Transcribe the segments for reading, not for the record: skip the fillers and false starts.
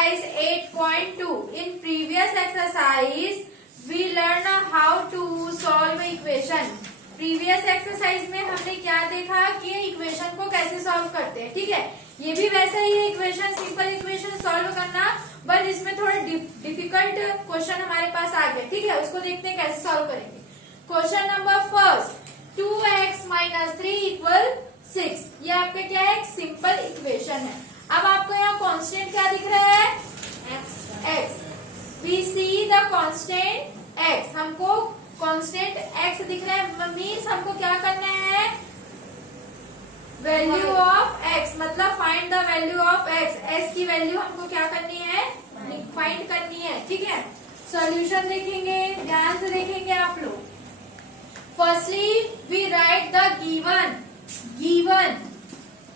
exercise 8.2. In previous exercise, we learn how to solve equation. Previous exercise में हमने क्या देखा कि इक्वेशन को कैसे सॉल्व करते हैं, ठीक है। ये भी वैसा ही है इक्वेशन, सिंपल इक्वेशन सॉल्व करना, बट इसमें थोड़ा डिफिकल्ट क्वेश्चन हमारे पास आ गए, ठीक है। उसको देखते हैं कैसे सॉल्व करेंगे। Question number first, 2x minus 3 equal 6। ये आपका क्या है, एक सिंपल इक्वेशन है। अब आपको यहाँ कांस्टेंट क्या दिख रहा है, x। We see the constant x, हमको कांस्टेंट x दिख रहा है, मीन्स हमको क्या करना है, वैल्यू ऑफ x, मतलब find the value of x की वैल्यू हमको क्या करनी है, फाइंड करनी है, ठीक है। सॉल्यूशन देखेंगे, ध्यान से देखेंगे आप लोग। Firstly we write the given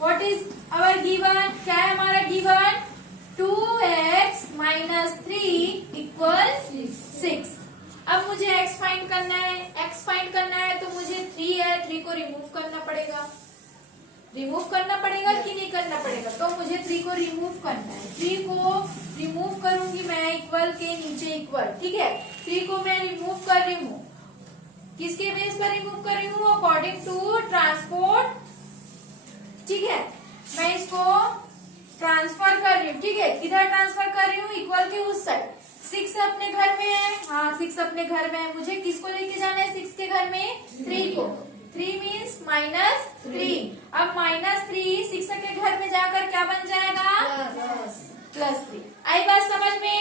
what is our given, क्या है हमारा गिवन, 2x माइनस 3 इक्वल 6। अब मुझे x फाइंड करना है, तो मुझे 3 है, 3 को रिमूव करना पड़ेगा कि नहीं करना पड़ेगा, तो मुझे 3 को रिमूव करना है। 3 को रिमूव करूंगी मैं इक्वल के नीचे इक्वल, ठीक है। 3 को मैं रिमूव कर रही हूँ, किसके बेस पर रिमूव कर रही हूँ, अकॉर्डिंग टू ट्रांसपोर्ट, ठीक है। मैं इसको ट्रांसफर कर रही हूँ, ठीक है। किधर ट्रांसफर कर रही हूँ, इक्वल के उस साइड। 6 अपने घर में है, हाँ 6 अपने घर में है, मुझे किसको लेके जाना है 6 के घर में, 3 को। 3 मीन्स माइनस 3। अब माइनस 3 6 के घर में जाकर क्या बन जाएगा, प्लस 3। आई बात समझ में।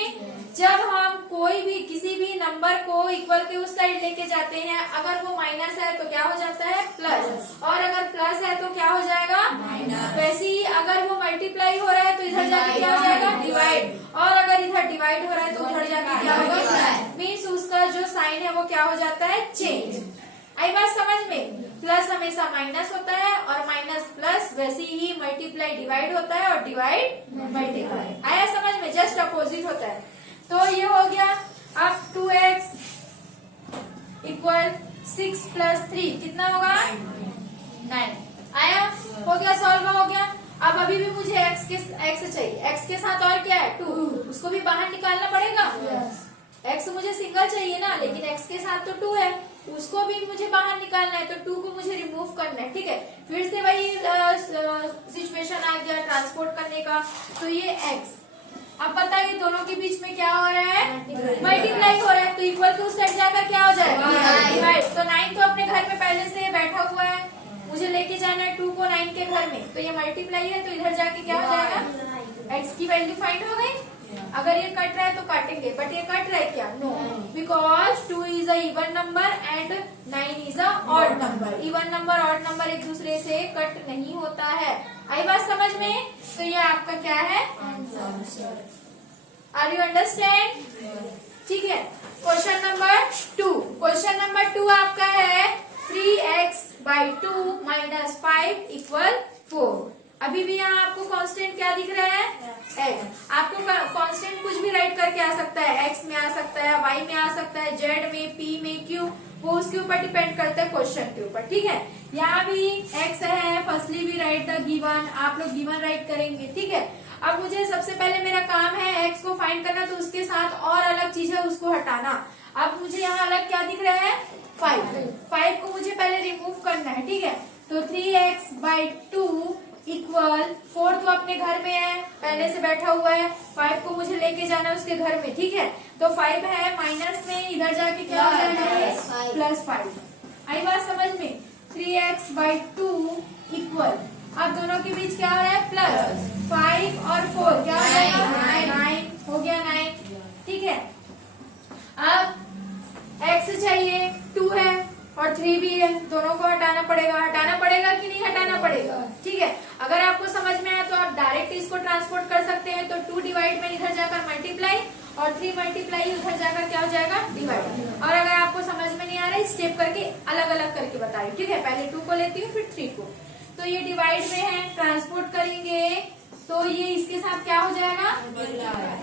जब हम कोई भी किसी भी नंबर को इक्वल के उस साइड लेके जाते हैं, अगर वो माइनस है तो क्या हो जाता है, प्लस, और अगर प्लस है तो क्या हो जाएगा, माइनस। वैसे ही अगर वो मल्टीप्लाई हो रहा है तो इधर जाके क्या हो जाएगा, डिवाइड, और अगर इधर डिवाइड हो रहा है तो उधर जाके क्या होगा, मीन्स उसका जो साइन है वो क्या हो जाता है, चेंज। आई बात समझ में। प्लस हमेशा माइनस होता है और माइनस प्लस, वैसे ही मल्टीप्लाई डिवाइड होता है और डिवाइड मल्टीप्लाई, आया समझ में, जस्ट अपोजिट होता है। तो ये हो गया। अब 2x इक्वल 6 प्लस 3 कितना होगा, 9। आया, हो गया, सॉल्व हो गया। अब अभी भी मुझे x चाहिए, x के साथ और क्या है, 2, उसको भी बाहर निकालना पड़ेगा। x मुझे सिंगल चाहिए ना, लेकिन x के साथ तो 2 है, उसको भी मुझे बाहर निकालना है, तो 2 को मुझे रिमूव करना है, ठीक है। फिर से वही सिचुएशन आ गया ट्रांसपोर्ट करने का, तो ये x। अब बताइए दोनों के बीच में क्या हो रहा है, मल्टीप्लाई हो रहा है, तो इक्वल के उस साइड जाकर क्या हो जाएगा, डिवाइड। तो 9 तो अपने घर में पहले से बैठा हुआ है, मुझे लेके जाना है 2 को 9 के घर में, तो ये मल्टीप्लाई है, तो इधर जाके क्या हो जाएगा, x की वैल्यू फाइंड हो गई। अगर ये कट रहा है तो काटेंगे, बट ये कट रहा है क्या, no, because 2 is a even number and 9 is a odd number. Even number odd number एक दूसरे से कट नहीं होता है। आई बात समझ में। तो ये आपका क्या है, आंसर। आर यू अंडरस्टैंड, ठीक है। क्वेश्चन नंबर 2 आपका है 3x/2 माइनस 5 इक्वल 4। अभी भी यहाँ आपको कांस्टेंट क्या दिख रहा है, x। आपको कांस्टेंट कुछ भी राइट करके आ सकता है, x में आ सकता है, y में आ सकता है, z में, p में, q, वो उसके ऊपर डिपेंड करता है क्वेश्चन के ऊपर, ठीक है। यहाँ भी x है, फर्स्टली भी राइट द गिवन, आप लोग गिवन राइट करेंगे, ठीक है। अब मुझे सबसे पहले मेरा काम है x को फाइंड करना, तो उसके साथ और अलग चीज है उसको हटाना। अब मुझे यहाँ अलग क्या दिख रहा है, 5 को मुझे पहले रिमूव करना है, ठीक है। तो 3x/2 इक्वल 4 तो अपने घर में है, पहले से बैठा हुआ है, 5 को मुझे लेके जाना है उसके घर में, ठीक है। तो 5 है माइनस में, इधर जाके क्या हो जाएगा, प्लस 5। आई बात समझ में। 3x/2 इक्वल, अब दोनों के बीच क्या हो रहा है, प्लस 5 और 4 क्या हो जाएगा, 9 हो गया, 9, ठीक है। अब x चाहिए, 2 है और 3 भी है, दोनों को हटाना पड़ेगा कि नहीं हटाना पड़ेगा, ठीक है। अगर आपको समझ में आया तो आप डायरेक्ट इसको ट्रांसपोर्ट कर सकते हैं, तो 2 डिवाइड में इधर जाकर मल्टीप्लाई और 3 मल्टीप्लाई उधर जाकर क्या हो जाएगा, डिवाइड। और अगर आपको समझ में नहीं आ रहा है, स्टेप करके अलग अलग करके बता रही हूँ, ठीक है। पहले 2 को लेती हूँ, फिर 3 को। तो ये डिवाइड में है, ट्रांसपोर्ट करेंगे तो ये इसके साथ क्या हो जाएगा,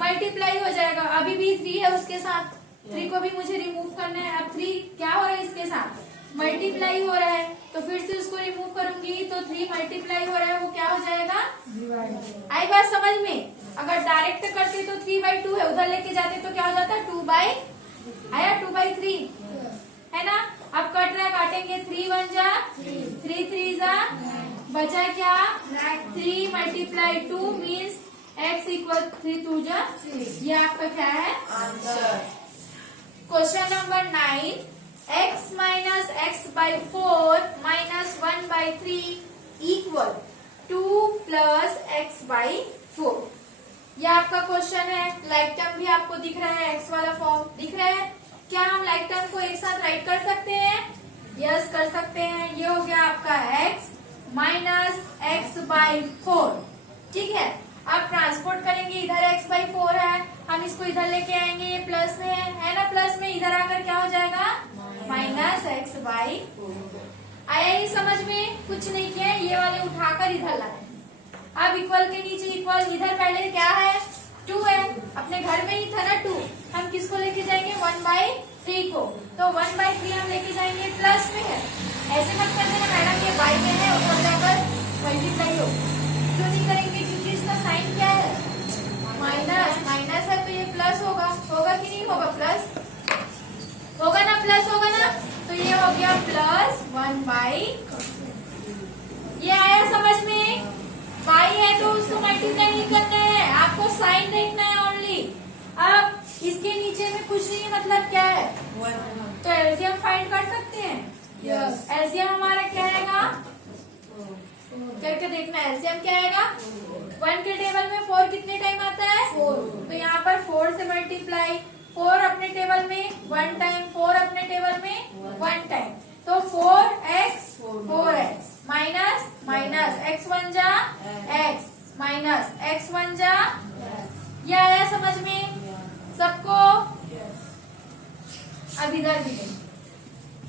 मल्टीप्लाई हो जाएगा। अभी भी 3 है उसके साथ, 3 को भी मुझे रिमूव करना है। अब 3 क्या हो रहा है इसके साथ, मल्टीप्लाई हो रहा है, तो फिर से उसको रिमूव करूंगी तो 3 मल्टीप्लाई हो रहा है, वो क्या हो जाएगा, डिवाइड। आई बात समझ में। अगर डायरेक्ट करते तो 3/2 है, उधर लेके जाते तो क्या हो जाता 2/3 है ना। अब कट रहा है, काटेंगे 3 1 जा 3 3 जा, बचा क्या 3 × 2 मीन्स x इक्वल 3 2 जा। ये आपका क्या है answer. Question number 9, x minus x/4 minus 1/3 equal 2 plus x/4। ये आपका क्वेश्चन है। लाइक टर्म भी आपको दिख रहा है, x वाला फॉर्म दिख रहा है। क्या हम लाइक टर्म को एक साथ राइट कर सकते हैं? यस कर सकते हैं। ये हो गया आपका x माइनस x/4, ठीक है। अब ट्रांसपोर्ट करेंगे, इधर x/4 है, हम इसको इधर लेके आएंगे, ये प्लस में है ना, प्लस में इधर आकर क्या हो जाएगा माइनस x/4। आया ये समझ में? कुछ नहीं किया, ये वाले उठाकर इधर लाए। अब इक्वल के नीचे इक्वल, इधर पहले क्या है 2 है, अपने घर में ही था ना 2, हम किसको लेके जाएंगे 1/3 को, तो 1/3 हम लेके जाएंगे प्लस में है। ऐसे मत कर देना मैडम ये बाई में है और जाकर मल्टीप्लाई हो, क्यों नहीं करेंगे? क्योंकि इसका साइन क्या है माइनस है, तो ये प्लस होगा कि नहीं होगा? प्लस होगा ना, प्लस होगा ना, तो ये हो गया प्लस 1/। ये आया समझ में? बाई है तो उसको मल्टीप्लाई नहीं करना है, आपको साइन देखना है ओनली। अब इसके नीचे में कुछ नहीं है, मतलब क्या है तो एलसीएम फाइंड कर सकते हैं। यस एलसीएम हमारा क्या आएगा करके देखना है। एलसीएम क्या आएगा 1 के टेबल में 4 कितने टाइम आता है 4, तो यहाँ पर 4 से मल्टीप्लाई, 4 अपने टेबल में 1 टाइम, 4 अपने टेबल में 1 टाइम, तो 4x माइनस माइनस x1 जा x माइनस x1 जा। ये आया समझ में सबको? अब इधर भी नहीं,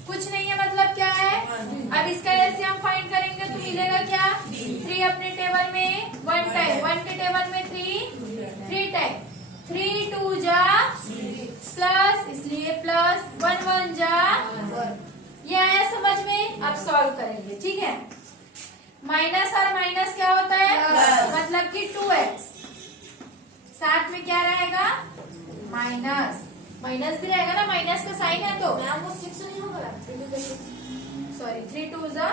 कुछ नहीं है, मतलब क्या है। अब इसका एलसीएम फाइंड करेंगे तो मिलेगा क्या 3 अपने टेबल में 1 टाइम, 1 के टेबल में 3 टाइम, 3 2 जा प्लस, इसलिए प्लस 1 1 जा। ये आया समझ में? अब सॉल्व करेंगे, ठीक है। माइनस और माइनस क्या होता है मतलब कि 2x, साथ में क्या रहेगा माइनस, माइनस भी रहेगा ना, माइनस का साइन है तो वो 6 नहीं होगा, सॉरी 3 2 जा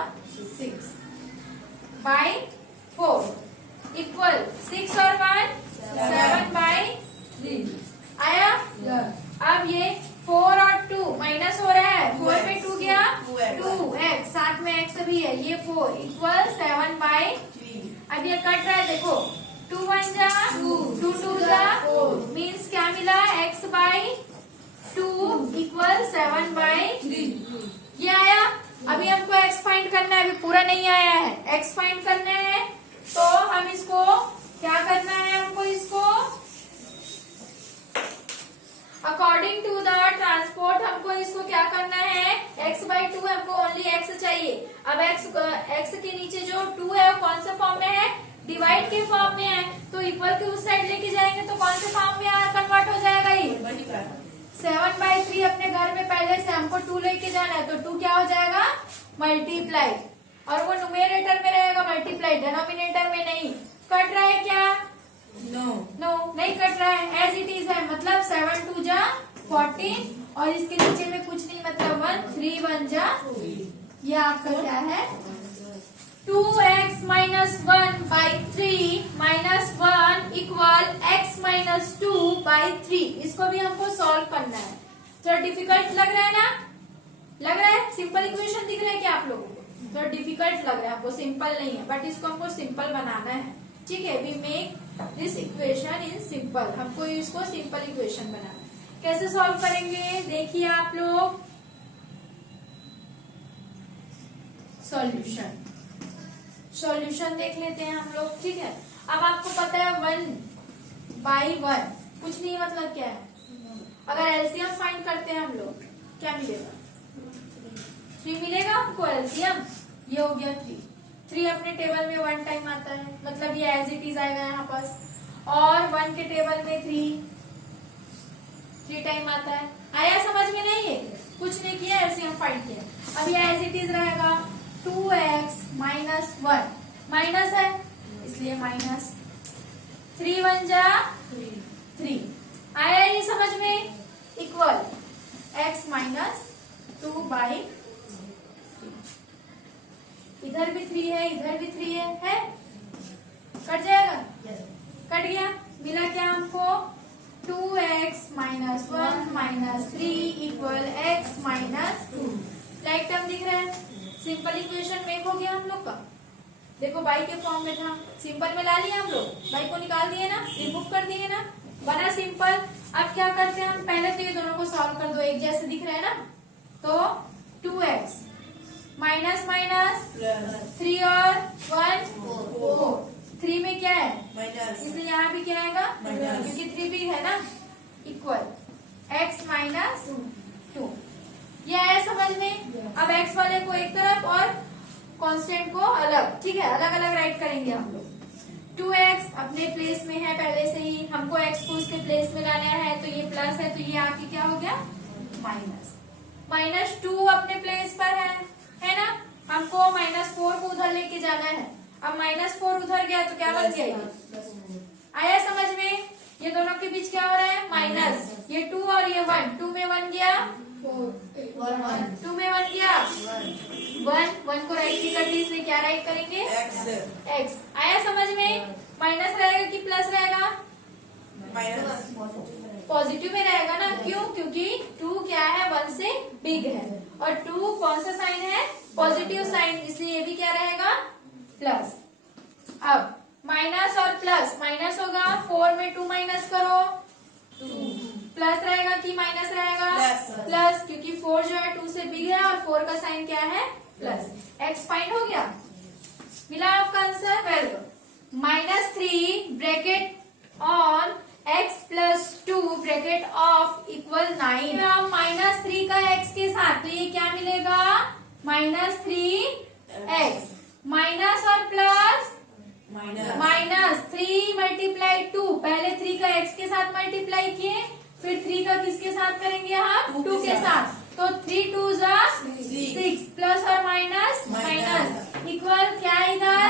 6 बाई 4 इक्वल 6 और 1 7/3 आया। अब ये 4 और 2 माइनस हो रहा है, 4 पे 2 गया 2x, साथ में x भी है, ये 4 इक्वल 7/3। अब ये कट रहा है, देखो 2 1 जा 2 2 जा 4 मीन्स क्या मिला x/2 इक्वल 7/3। ये आया। अभी हमको x फाइंड करना है, अभी पूरा नहीं आया है, x फाइंड करना है, तो हम इसको क्या करना है, हमको इसको अकॉर्डिंग टू द ट्रांसपोर्ट हमको इसको क्या करना है x/2, हमको ओनली x चाहिए। अब x के नीचे जो 2 है वो कौन से फॉर्म में है डिवाइड के फॉर्म में है, तो इक्वल के उस साइड लेके जाएंगे तो कौन से फॉर्म में कन्वर्ट हो जाएगा ये 7/3। अपने घर में पहले से हमको 2 लेके जाना है, तो 2 क्या हो जाएगा मल्टीप्लाई, और वो न्यूमेरेटर में रहेगा मल्टीप्लाई, डिनोमिनेटर में नहीं। कट रहा है क्या? नो नहीं कट रहा है, एज इट इज है, मतलब 7 2 जा 14 और इसके नीचे में कुछ नहीं, मतलब 1 3 1 जा। ये आपका क्या है 2x minus 1/3 minus 1 equal x minus 2/3। इसको भी हमको सॉल्व करना है। थोड़ा डिफिकल्ट लग रहा है ना? लग रहा है? सिंपल इक्वेशन दिख रहा है क्या आप लोगों को? थोड़ा डिफिकल्ट लग रहा है आपको, सिंपल नहीं है, बट इसको हमको सिंपल बनाना है, ठीक है। We make this equation in simple, हमको इसको सिंपल इक्वेशन बनाना है। कैसे सॉल्व करेंगे देखिए आप लोग, सॉल्यूशन देख लेते हैं हम लोग, ठीक है। अब आपको पता है 1/1 कुछ नहीं, मतलब क्या है, अगर एलसीएम फाइंड करते हैं हम लोग क्या मिलेगा 3 मिलेगा हमको एलसीएम। ये हो गया 3 अपने टेबल में 1 टाइम आता है, मतलब ये एज इट इज आएगा यहाँ पास, और 1 के टेबल में 3 टाइम आता है। आया समझ में? नहीं है, कुछ नहीं किया, एलसीएम फाइंड किया। अब ये एज इट इज रहेगा 2x माइनस 1, माइनस है इसलिए माइनस 3 1 जा 3। आया ये समझ में? Equal x minus 2/3। इधर भी 3 है, इधर भी 3 है? कट जाएगा? कट गया। मिला क्या हमको? 2x minus 1 minus 3 equal x minus 2। Like term दिख रहा है? सिंपल इक्वेशन मेक हो गया हम लोग का। देखो बाई के फॉर्म में था, सिंपल में ला लिया हम लोग, बाई को निकाल दिए ना, रिमूव कर दिए ना, बना सिंपल। अब क्या करते हैं हम? पहले तो ये दोनों को सॉल्व कर दो, एक जैसे दिख रहा है ना। तो 2x माइनस माइनस 3 और 1 4। 3 में क्या है? माइनस, इसलिए यहाँ भी क्या आएगा? क्योंकि 3 भी है ना। Equal x minus 2। ये आया समझ में? अब x वाले को एक तरफ और कांस्टेंट को अलग, ठीक है, अलग अलग राइट करेंगे हम लोग। 2x अपने प्लेस में है पहले से ही, हमको x को उसके प्लेस में लाना है, तो ये प्लस है, तो ये आके क्या हो गया? माइनस। माइनस 2 अपने प्लेस पर है ना। हमको -4 को उधर लेके जाना है। अब -4 उधर गया तो क्या बन गया? आया समझ में? ये दोनों के बीच क्या हो रहा है? माइनस। ये 2 और ये 1, 2 में 1 गया 2 में 1 गया 1 को राइट की कर दी, इसलिए क्या राइट करेंगे? x। आया समझ में? माइनस रहेगा कि प्लस रहेगा? माइनस। पॉजिटिव में रहेगा ना। क्यों? क्योंकि 2 क्या है? 1 से बिग है, और 2 कौन सा साइन है? पॉजिटिव साइन, इसलिए ये भी क्या रहेगा? प्लस। अब माइनस और प्लस, माइनस होगा 4 में 2 माइनस करो, प्लस रहेगा कि माइनस रहेगा? प्लस, क्योंकि 4 जो है 2 से बिग है, और 4 का साइन क्या है? प्लस। x फाइंड हो गया। मिला आपका answer? Well good. -3 bracket on x plus 2 bracket of equal 9। अब -3 का x के साथ, तो ये क्या मिलेगा? -3x। माइनस और प्लस माइनस 3 मल्टीप्लाई 2। पहले 3 का x के साथ मल्टीप्लाई किए, फिर 3 का किसके साथ करेंगे हम? 2 के साथ। तो 3 2 जा 6, प्लस और माइनस माइनस इक्वल क्या इधर?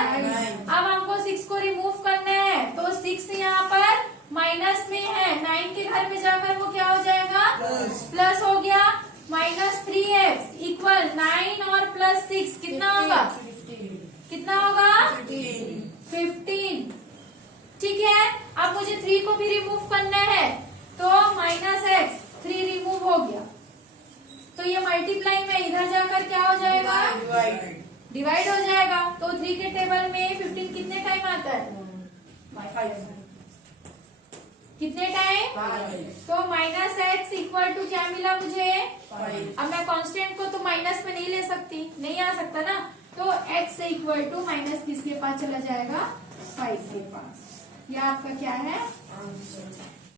अब हमको 6 को रिमूव करना है, तो 6 यहाँ पर माइनस में है, 9 के घर में जाकर वो क्या हो जाएगा? प्लस हो गया। -3x इक्वल 9 और प्लस 6 कितना होगा? कितना होगा? 15। ठीक है। अब मुझे 3 को भी रिमूव करना है, तो -x 3 रिमूव हो गया, तो ये मल्टीप्लाई में इधर जाकर क्या हो जाएगा? डिवाइड हो जाएगा। तो 3 के टेबल में 15 कितने टाइम आता है? 5। कितने टाइम? 5। तो -x इक्वल टू क्या मिला मुझे? 5। अब मैं कांस्टेंट को तो माइनस में नहीं ले सकती, नहीं आ सकता ना, तो x इक्वल टू माइनस किसके पास चला जाएगा? 5 के पास। यह आपका क्या है? आंसर।